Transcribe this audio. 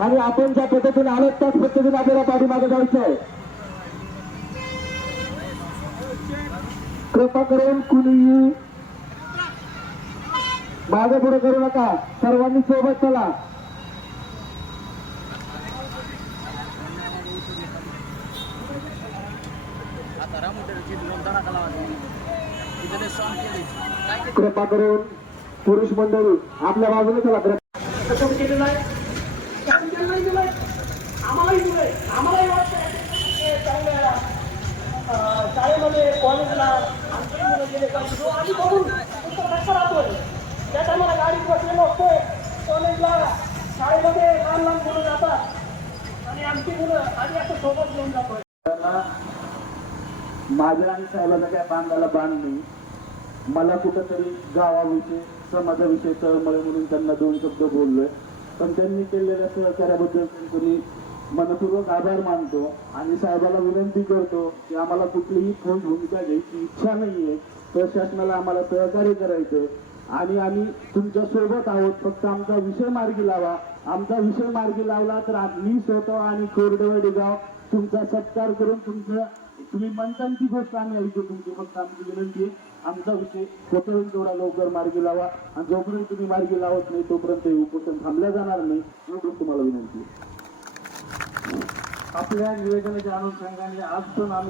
आणि आपण ज्या पद्धतीने आलो त्याच पद्धतीने आपल्याला पाठीमागे जायचं आहे. कृपा करून कुणीही मागे पुढे करू नका. सर्वांनी सोबत चला. कृपा करून पुरुष मंडळी आपल्या बाजूने चला. अं, कॉलेजला आमची मुलं गेले जो आम्ही बघून तुमचा रस्ता राहतोय त्या टायमाला गाडीत बसलेलं असतो कॉलेजला शाळेमध्ये लहान लहान मुलं जातात. आणि आमची मुलं आधी असं सोबत घेऊन जातोय माझ्या आणि साहेबांना काय बांधायला बांध नाही. मला कुठंतरी गावाविषयी समाजाविषयी तळमळे म्हणून त्यांना दोन शब्द बोललोय. पण त्यांनी केलेल्या सहकार्याबद्दल कोणी मनपूर्वक आभार मानतो आणि साहेबाला विनंती करतो की आम्हाला कुठलीही ठोस भूमिका घ्यायची इच्छा नाहीये. प्रशासनाला आम्हाला सहकार्य करायचं आणि आम्ही तुमच्यासोबत आहोत. फक्त आमचा विषय मार्गी लावा. आमचा विषय मार्गी लावला तर आम्ही मी स्वतः आणि कोरडेवाडी गाव तुमचा सत्कार करून तुमचं तुम्ही म्हणताल ती गोष्ट आम्ही ऐकतो तुमची. फक्त आमची विनंती आहे. आमचा विषय स्वतःहून तेवढा लवकर मार्गी लावा. आणि जोपर्यंत तुम्ही मार्गी लावत नाही तोपर्यंत हे उपोषण थांबल्या जाणार नाही. एवढंच तुम्हाला विनंती आहे. आपल्या निवेदनाच्या अनुषंगाने आज पण आम्ही